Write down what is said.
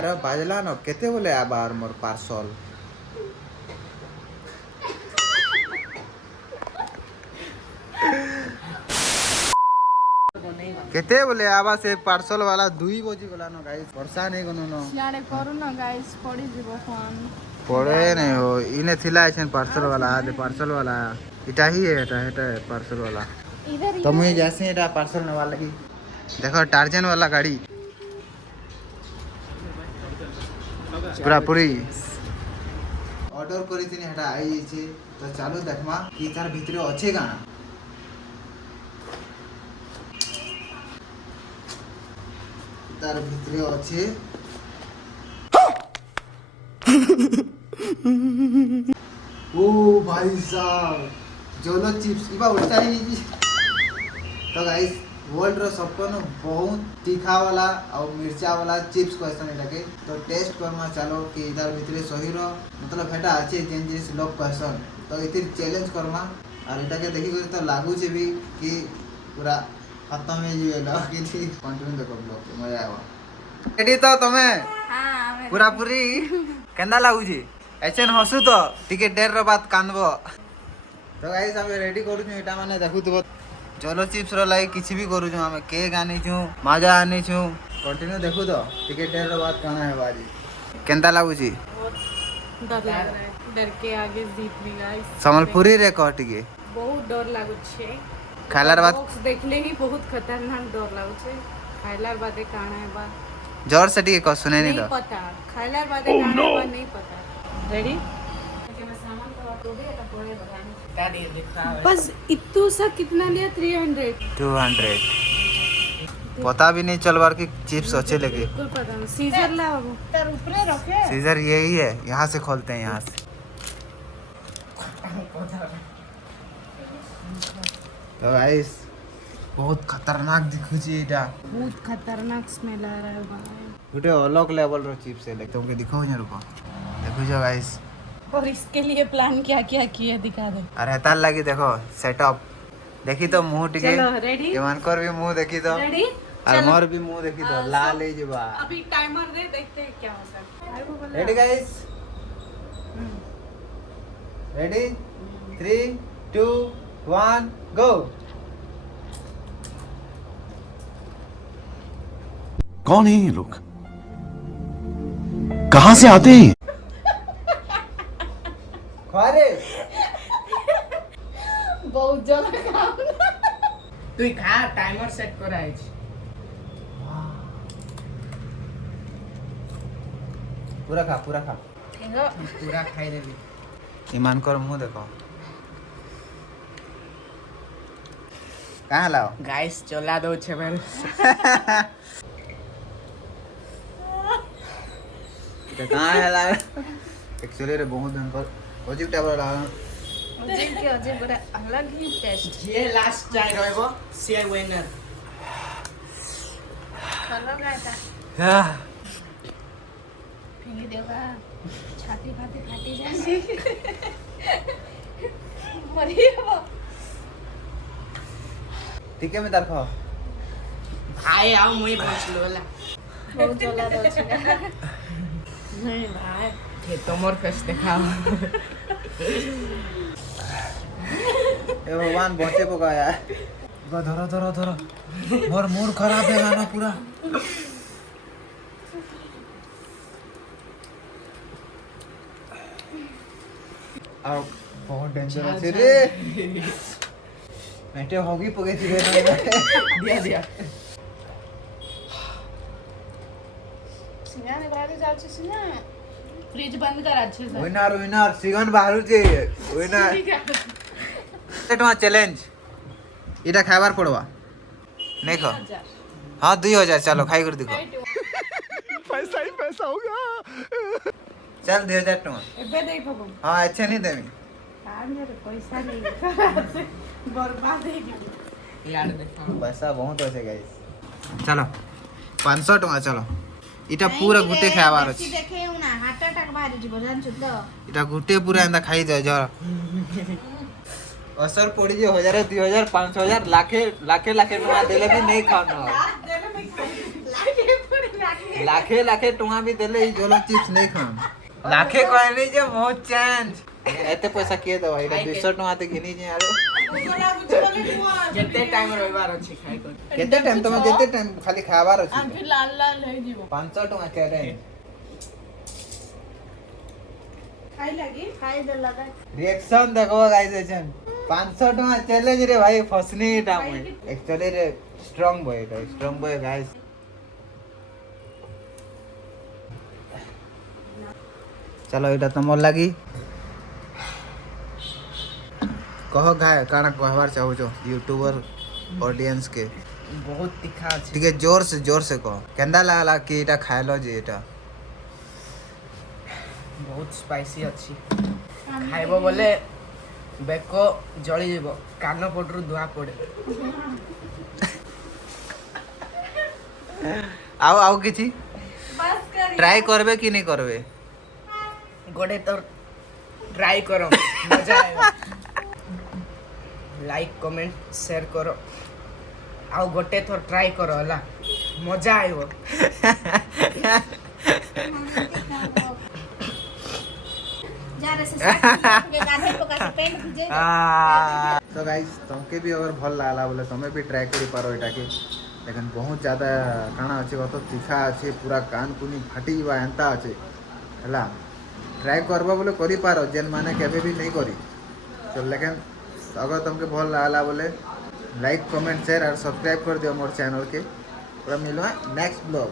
बारह बाजला न केते बोले आबार मोर पार्सल केते बोले आबा से पार्सल वाला 2 बजे गला न गाइस वर्षा नहीं गनो न सियाड़े करू न गाइस पड़ी जीवो फोन पड़े नहीं हो इने थिला ऐसे पार्सल वाला आदे पार्सल वाला इटा ही है एटा है पार्सल वाला इधर तो मैं जैसे एटा पार्सल ने वाला की देखो टार्जन वाला गाड़ी पूरा पूरी ऑर्डर करी थी हेटा आई छे तो चालू देखमा कि तार भीतर अच्छे गाना तार भीतर अच्छे ओ भाई साहब जोलो चिप्स इबा उल्टा ही तो गाइस वर्ल्ड रो सबको बहुत तीखा वाला और मिर्चा वाला चिप्स क्वेश्चन लगे तो टेस्ट करमा चलो कि इधर भीतर सही रो मतलब हेटा अच्छे जेन जिनिस लोग क्वेश्चन तो इतिर चैलेंज करमा और इटा के देखि तो लागू छे भी कि पूरा खत्म हो जिवे लो कि कंटिन्यू देखो ब्लॉग मजा आवा रेडी तो तमे हां पूरा पूरी केंदा लागू छी एचन हसु तो टिके डेर रो बात कानबो तो गाइस हम रेडी करू छु एटा माने देखु तो चलो चिप्स रो लाइक किछि भी करू छु हम केक आनी छु मजा आनी छु कंटिन्यू देखु तो टिके डेर रो बात काना है बारी केंदा लागू छी डर लग रहा है डर के आगे जीत नहीं गाइस संबलपुरी रे कह टिके बहुत डर लागु छे खालार बात बॉक्स देखले ही बहुत खतरनाक डर लागु छे खाइलार बादे काना है बा जोर से टिके कह सुने नहीं नहीं तो पता खाइलार बादे काना है बा नहीं पता रेडी बस इतू सा कितना लिया 300 200 पता भी नहीं चल बार की चिप्स अच्छे लगे बिल्कुल पता नहीं सीजर ला बाबू तर ऊपर रखे सीजर यही है यहाँ से खोलते हैं यहाँ से तो गाइस बहुत खतरनाक दिखु छी एटा बहुत खतरनाक स्मेल आ रहा है भाई गुटे अलग लेवल रो चिप्स है लेकिन तुमके दिखाओ ना रुको देखो जो गाइस और इसके लिए प्लान क्या क्या किया दिखा दे अरे तार लगी देखो सेटअप देखी तो मुंह टिके चलो रेडी ईमानकर भी मुंह देखी तो रेडी और मोर भी मुंह देखी तो लाल ही जबा अभी टाइमर दे देखते हैं क्या होता है रेडी गाइस रेडी 3 2 1 गो कौन है ये लोग कहां से आते हैं खारे बहुत ज्यादा काम তুই খা টাইমার সেট করা আছে पूरा खा পুরা খাই দেবি ईमानकर मुंह देखो कहाँ लाओ গাইস চলা দউছে বেল कहाँ है ला एक्चुअली रे बहुत दिन पर अजीब टाइप ला अजीब के अजीब बड़ा अलग ही टेस्ट যে লাস্ট যাই রইব সে উইনার चलो गाता फेंक देगा छाती फाटी जाएगी मरिए ठीक है मैं तार खाओ ভাই আও মুই বসলো লা बहुत जला दो नहीं भाई কে তোমার ফেস দেখাও ए भगवान बचे को गया धरो धरो धरो मोर मूड खराब है गाना पूरा अब बहुत डेंजर है रे मैं तो होगी पगे थी रे দিয়া দিয়া सिंगाने बाहर जाओ सिंगा फ्रिज बंद कर अच्छे से विनर विनर सिगन बाहर जे विनर टमा चैलेंज इटा खाइबार पड़वा नहीं खा हाँ 2000 चलो खाई कर दिखो पैसा ही पैसा होगा चल 2000 टमा एबे दे पबो हाँ अच्छे नहीं देवी यार मेरे पैसा नहीं बर्बाद है ইয়ার দেখাও पैसा बहुत अच्छे गाइस चलो 500 टमा चलो इटा पूरा गुटे खाइबार अछि देखे ना हार्ट अटैक बाहर जीव जान छ तो इटा गुटे पूरा एंदा खाई जाओ जरा असर पड़ी जे 1000 2000 5000 लाखे लाखे लाखे टका देले भी नहीं खाना लागे पड़ी लागे लाखे लाखे टुआ भी देले ई जोलो चिप्स नहीं खाम लाखे कहले जे मो चांस एते पैसा किए दवा एटा 200 टका ते घिनी जे आरो जेते टाइम रविवार अछि खाइ को केते टाइम तुम जेते टाइम खाली खाबार अछि फिर लाल लाल हो जीवो 500 टका के रे खाई दे लगा रिएक्शन देखो गाइस एचन 500 टका चैलेंज रे भाई फसनी टाइम एक्चुअली रे स्ट्रांग बॉय गाइस चलो एटा तुमर लागी कहो गाय काना कहबार चाहू छो यूट्यूबर ऑडियंस के बहुत तीखा अछि ठीक है जोर से कहो केंदा लागला कि एटा खाइलो जे एटा बहुत स्पाइसी अछि खाइबो बोले बेको जळी जेबो कान पटरू धुआ पड़े आओ किछि बस कर ट्राई करबे कि नहीं करबे गोडे तो ट्राई करो मजा आएगा लाइक कमेंट शेयर करो आउ गोटे थोर ट्राई करो हला मजा आइबो तो गाइस तुमके भी अगर भल लागला बोले तुमे भी ट्राई करि पारो एटा के लेकिन बहुत ज्यादा काना अछि तो तीखा अछि पूरा कान कुनी फाटी बा एंता अछि हला ट्राई करबा बोले करि पारो जेन माने केबे भी नहीं करी तो लेकिन अगर तुमके भल लागला बोले लाइक कमेंट शेयर और सब्सक्राइब कर दियो मोर चैनल के पूरा मिलवा नेक्स्ट ब्लॉग